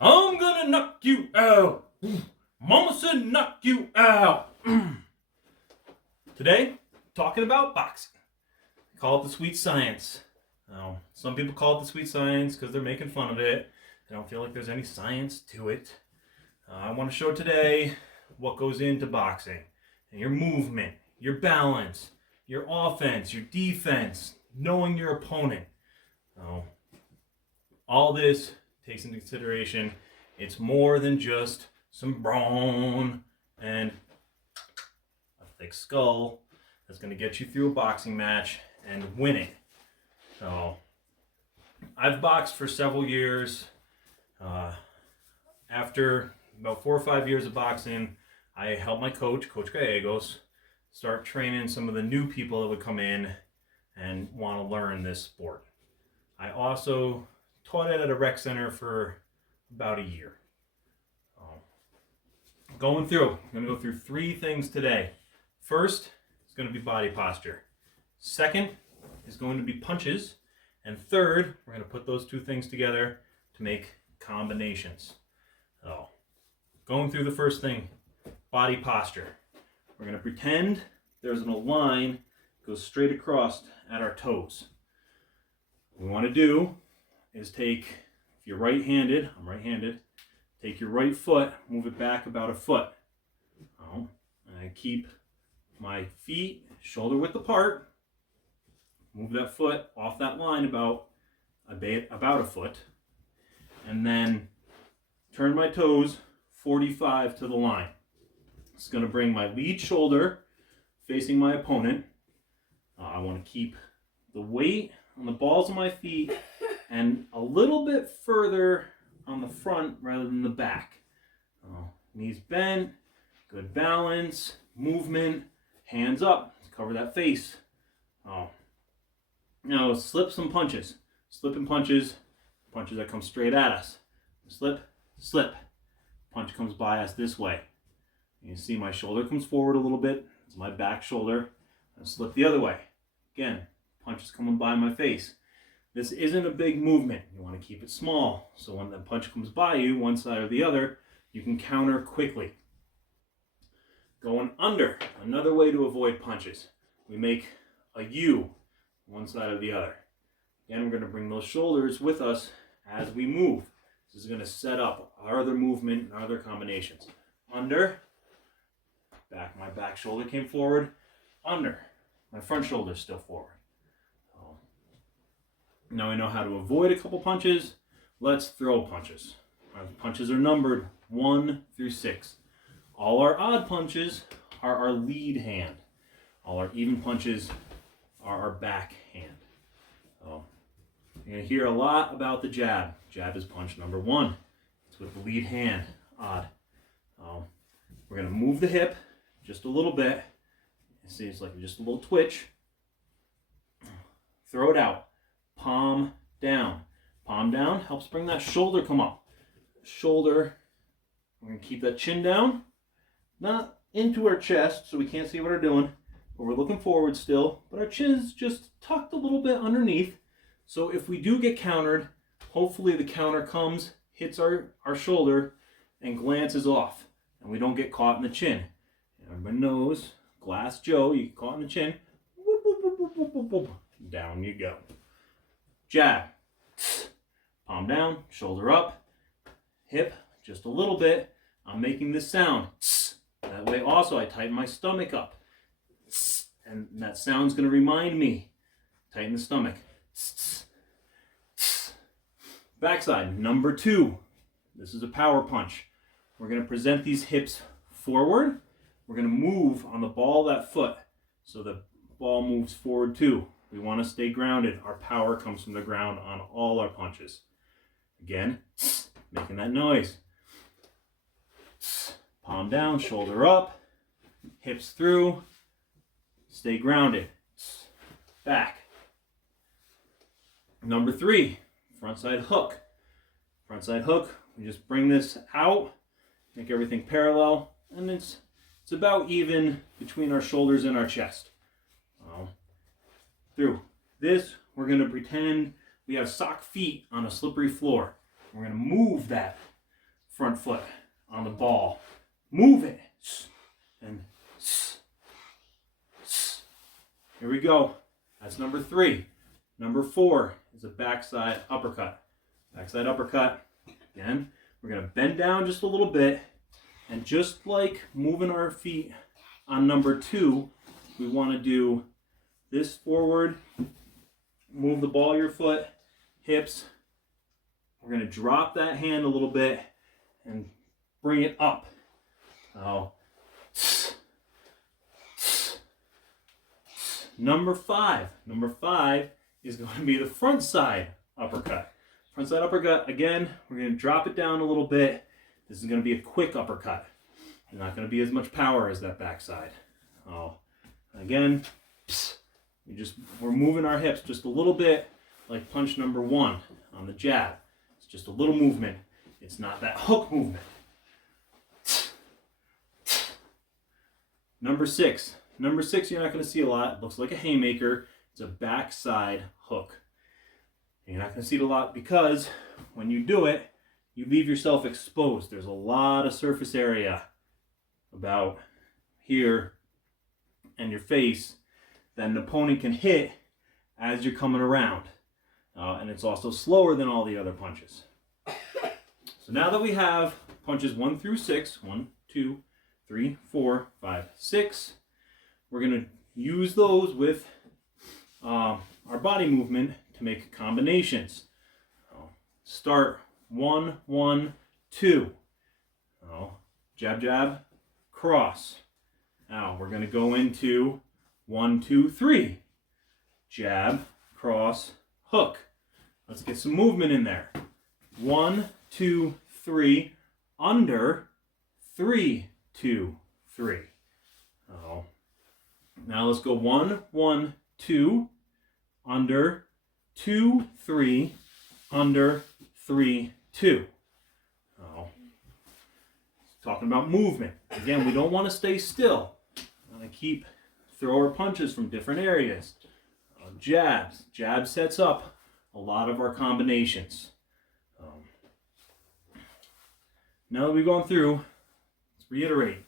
I'm gonna knock you out. Mama said knock you out. Today, talking about boxing. They call it the sweet science. Now, some people call it the sweet science because they're making fun of it. They don't feel like there's any science to it. I want to show today what goes into boxing. And your movement, your balance, your offense, your defense, knowing your opponent. All this takes into consideration it's more than just some brawn and a thick skull that's going to get you through a boxing match and winning. So, I've boxed for several years. After about 4 or 5 years of boxing, I helped my coach, Coach Gallegos, start training some of the new people that would come in and want to learn this sport. I also taught it at a rec center for about a year. I'm going to go through 3 things today. First is going to be body posture. Second is going to be punches. And third, we're going to put those 2 things together to make combinations. So, going through the first thing, body posture. We're going to pretend there's a line that goes straight across at our toes. What we want to do is take, if you're right-handed, I'm right-handed, take your right foot, move it back about a foot. And I keep my feet shoulder width apart, move that foot off that line about a foot, and then turn my toes 45 to the line. It's going to bring my lead shoulder facing my opponent. I want to keep the weight on the balls of my feet and a little bit further on the front rather than the back. Knees bent, good balance, movement, hands up, cover that face. Now slip some punches. Slipping punches that come straight at us. Slip, slip. Punch comes by us this way. You see my shoulder comes forward a little bit. It's my back shoulder. And slip the other way. Again, punch is coming by my face. This isn't a big movement. You want to keep it small. So when the punch comes by you, one side or the other, you can counter quickly. Going under, another way to avoid punches. We make a U, one side or the other. Again, we're going to bring those shoulders with us as we move. This is going to set up our other movement and our other combinations. Under, my back shoulder came forward. Under, my front shoulder is still forward. Now we know how to avoid a couple punches. Let's throw punches. Our punches are numbered 1 through 6. All our odd punches are our lead hand. All our even punches are our back hand. You're going to hear a lot about the jab. Jab is punch number 1. It's with the lead hand, odd. We're going to move the hip just a little bit. You see it's like just a little twitch. Throw it out. Palm down. Palm down helps bring that shoulder come up. Shoulder, we're going to keep that chin down. Not into our chest so we can't see what we're doing. But we're looking forward still. But our chin is just tucked a little bit underneath. So if we do get countered, hopefully the counter comes, hits our shoulder, and glances off. And we don't get caught in the chin. Everybody knows, Glass Joe, you get caught in the chin. Whoop, whoop, whoop, whoop, whoop, whoop, whoop. Down you go. Jab. Palm down, shoulder up, hip just a little bit. I'm making this sound. That way also I tighten my stomach up. And that sound's going to remind me. Tighten the stomach. Backside, number 2. This is a power punch. We're going to present these hips forward. We're going to move on the ball of that foot. So the ball moves forward too. We want to stay grounded. Our power comes from the ground on all our punches. Again, making that noise. Palm down, shoulder up, hips through, stay grounded. Back. Number 3, frontside hook. Frontside hook, we just bring this out, make everything parallel, and it's about even between our shoulders and our chest. Through this, we're going to pretend we have sock feet on a slippery floor. We're going to move that front foot on the ball. Move it. And here we go. That's number 3. Number 4 is a backside uppercut. Backside uppercut. Again, we're going to bend down just a little bit. And just like moving our feet on number 2, we want to do this forward. Move the ball of your foot, hips. We're going to drop that hand a little bit and bring it up. Now, number 5. Number 5 is going to be the front side uppercut. Front side uppercut, again, we're going to drop it down a little bit. This is going to be a quick uppercut. There's not going to be as much power as that backside. Oh, again, we're moving our hips just a little bit like punch number 1 on the jab. It's just a little movement. It's not that hook movement. Number 6. Number 6 you're not going to see a lot. It looks like a haymaker. It's a backside hook. And you're not going to see it a lot because when you do it, you leave yourself exposed. There's a lot of surface area about here and your face that an opponent can hit as you're coming around. And it's also slower than all the other punches. So now that we have punches 1 through 6, 1, 2, 3, 4, 5, 6, we're going to use those with our body movement to make combinations. Start 1, 1, 2. Jab, jab, cross. Now we're going to go into 1, 2, 3. Jab, cross, hook. Let's get some movement in there. 1, 2, 3, under, 3, 2, 3. Now let's go 1, 1, 2, under, 2, 3, under, 3, 2. Talking about movement. Again, we don't want to stay still. We want to throw our punches from different areas. Jabs. Jab sets up a lot of our combinations. Now that we've gone through, let's reiterate.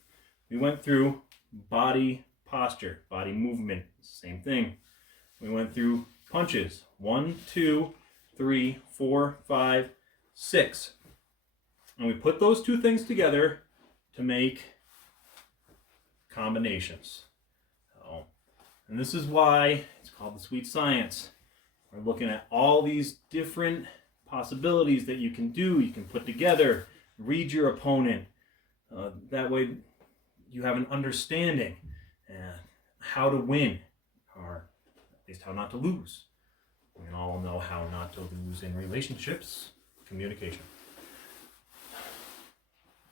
We went through body posture, body movement, same thing. We went through punches, 1, 2, 3, 4, 5, 6. And we put those two things together to make combinations. And this is why it's called the sweet science. We're looking at all these different possibilities that you can do, you can put together, read your opponent. That way you have an understanding how to win, or at least how not to lose. We all know how not to lose in relationships, communication.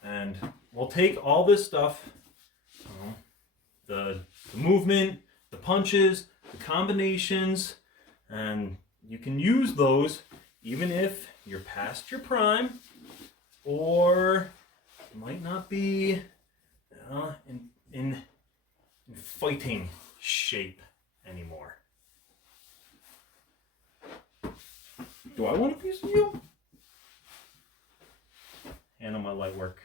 And we'll take all this stuff, the movement, the punches, the combinations, and you can use those even if you're past your prime or you might not be in fighting shape anymore. Do I want a piece of you? Handle my light work.